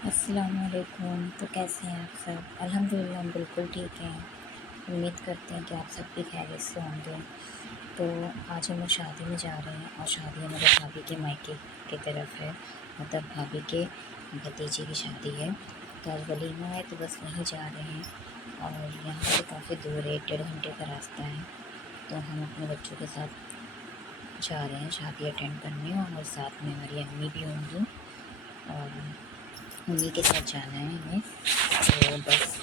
अस्सलामुअलैकुम। तो कैसे हैं आप सब? अल्हम्दुलिल्लाह हम बिल्कुल ठीक हैं। उम्मीद करते हैं कि आप सब भी खैरियत से होंगे। तो आज हम लोग शादी में जा रहे हैं और शादी हमारे भाभी के मायके की तरफ है, मतलब भाभी के भतीजे की शादी है। तो आज वलीमा है, तो बस वहीं जा रहे हैं। और यहाँ से काफ़ी दूर है, 1.5 घंटे का रास्ता है। तो हम अपने बच्चों के साथ जा रहे हैं शादी अटेंड करने, और साथ में हमारी अम्मी भी होंगी और उन्हीं के साथ जाना है हमें। तो बस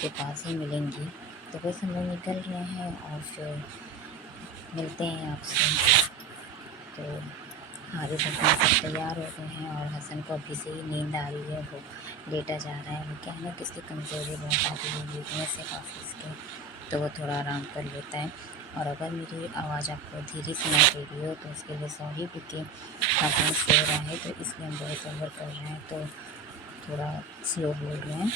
के पास ही मिलेंगी। तो बस हम लोग निकल रहे हैं और फिर मिलते हैं आपसे। तो हारिस हसन सब तैयार हो गए हैं और हसन को अभी से ही नींद आ रही है, वो लेटा जा रहा है। वो क्या है ना कि इसकी कमज़ोरी बहुत आती है, वीकनेस है काफ़ी इसके, तो वो थोड़ा आराम कर लेता है। और अगर मेरी आवाज़ आपको धीरे सुनाई दे रही हो तो उसके लिए सॉरी, क्योंकि हसन सो रहा है तो इसलिए हम वॉइस ओवर कर रहे हैं, तो थोड़ा स्लो बोल रहे हैं।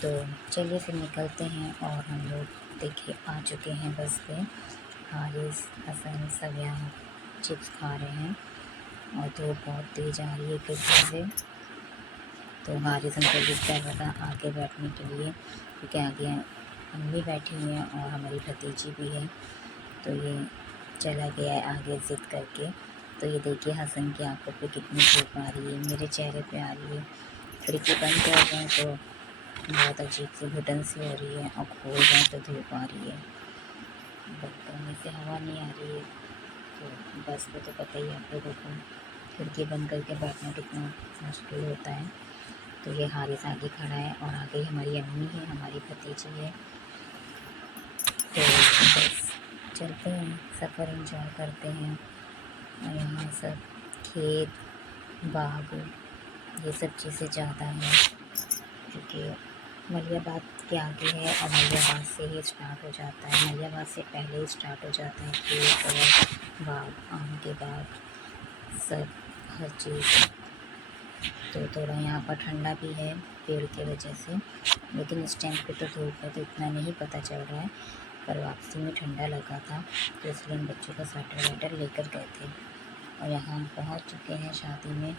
तो चलिए फिर निकलते हैं। और हम लोग देखिए आ चुके हैं बस पे। हारिस हसन सब यहाँ चिप्स खा रहे हैं और धूप बहुत तेज़ आ रही है खिड़की से। तो हारिस हमको जिद कर रहा था आगे बैठने के लिए, क्योंकि आगे अम्मी बैठी हुई हैं और हमारी भतीजी भी है। तो ये चला गया है आगे ज़िद करके। तो ये देखिए हसन की आंखों पे कितनी धूप आ रही है, मेरे चेहरे पे आ रही है। खिड़की बंद कर रहे हैं तो बहुत अजीब सी घुटन सी हो रही है, और खोल रहे हैं तो धूप आ रही है। बंद करने से हवा नहीं आ रही है। तो बस को तो पता ही है आप लोगों को, खिड़की बंद करके बैठना कितना मुश्किल होता है। तो ये हारिस आगे खड़ा है और आगे हमारी अम्मी है, हमारी भतीजी है। तो बस चलते हैं, सफ़र एंजॉय करते हैं। और यहाँ सब खेत बाग ये सब चीज़ें ज़्यादा हैं, क्योंकि मलियाबाद के आगे है और मलियाबाद से ही स्टार्ट हो जाता है। मलियाबाद से पहले ही स्टार्ट हो जाता है खेत और बाग, आम के बाग, सब हर चीज़। तो थोड़ा यहाँ पर ठंडा भी है पेड़ की वजह से, लेकिन इस टाइम पे तो धूप है तो इतना नहीं पता चल रहा है। पर वापसी में ठंडा लगा था, तो इसलिए हम बच्चों का स्वेटर वेटर लेकर गए थे। और यहाँ हम पहुँच चुके हैं शादी में,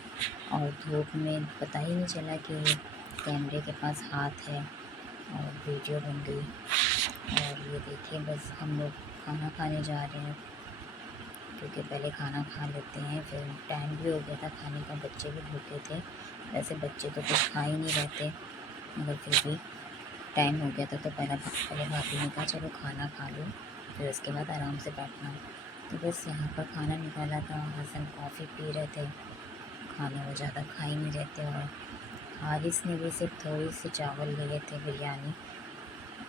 और धूप में पता ही नहीं चला कि कैमरे के पास हाथ है और वीडियो बन गई। और ये देखिए बस हम लोग खाना खाने जा रहे हैं, क्योंकि पहले खाना खा लेते हैं, फिर टाइम भी हो गया था खाने का, बच्चे भी भूखे थे। वैसे बच्चे तो कुछ खा ही नहीं रहते, मगर फिर भी टाइम हो गया था, तो पहले भाभी ने कहा चलो खाना खा लो, फिर उसके बाद आराम से बैठना। तो बस यहाँ पर खाना निकाला था, हसन कॉफ़ी पी रहे थे, खाना वो ज़्यादा खा ही नहीं रहते। और हारिस ने भी सिर्फ थोड़ी सी चावल लिए थे बिरयानी,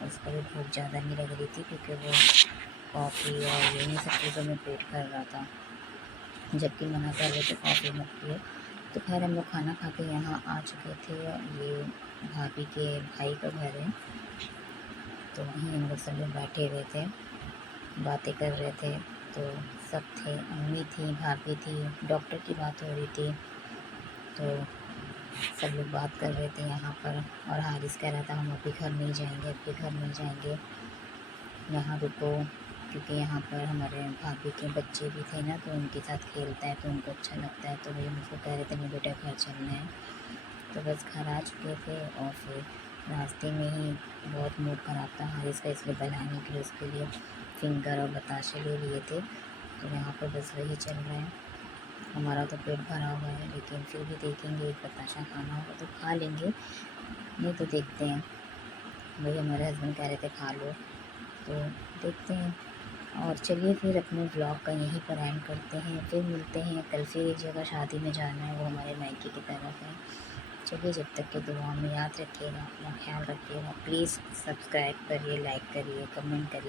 उसको भी भूख ज़्यादा नहीं लग रही थी, क्योंकि वो कॉफ़ी और इन्हीं सब चीज़ों में पेट भर रहा था, जबकि मना कर रहे थे कॉफ़ी मत पियो। तो खैर हम लोग खाना खा के यहाँ आ चुके थे। ये भाभी के भाई का घर है, तो वहीं हम लोग सब लोग बैठे हुए थे, बातें कर रहे थे। तो सब थे, अम्मी थी, भाभी थी, डॉक्टर की बात हो रही थी, तो सब लोग बात कर रहे थे यहाँ पर। और हारिस कह रहा था हम अभी घर नहीं जाएंगे, अभी घर नहीं जाएंगे, यहाँ रुको, क्योंकि यहाँ पर हमारे भाभी के बच्चे भी थे ना, तो उनके साथ खेलता है तो उनको अच्छा लगता है। तो वही मुझको कह रहे थे नहीं बेटा घर चलना है। तो बस घर आ चुके थे, और फिर रास्ते में ही बहुत मूड ख़राब था हारिस का, इसलिए बहलाने के लिए उसके लिए फिंगर और बताशे ले लिए थे। तो यहाँ पर बस वही चल रहा है। हमारा तो पेट भरा हुआ है, लेकिन फिर भी देखेंगे, एक बताशा खाना होगा तो खा लेंगे, नहीं तो देखते हैं। वही हमारे हस्बैंड कह रहे थे खा लो, तो देखते हैं। और चलिए फिर अपने ब्लॉग का यहीं पर एंड करते हैं, फिर मिलते हैं कल। फिर एक जगह शादी में जाना है, वो हमारे मायके की तरफ है। चलिए जब तक के दुआ में याद रखिएगा, अपना ख्याल रखिएगा, प्लीज़ सब्सक्राइब करिए, लाइक करिए, कमेंट करिए।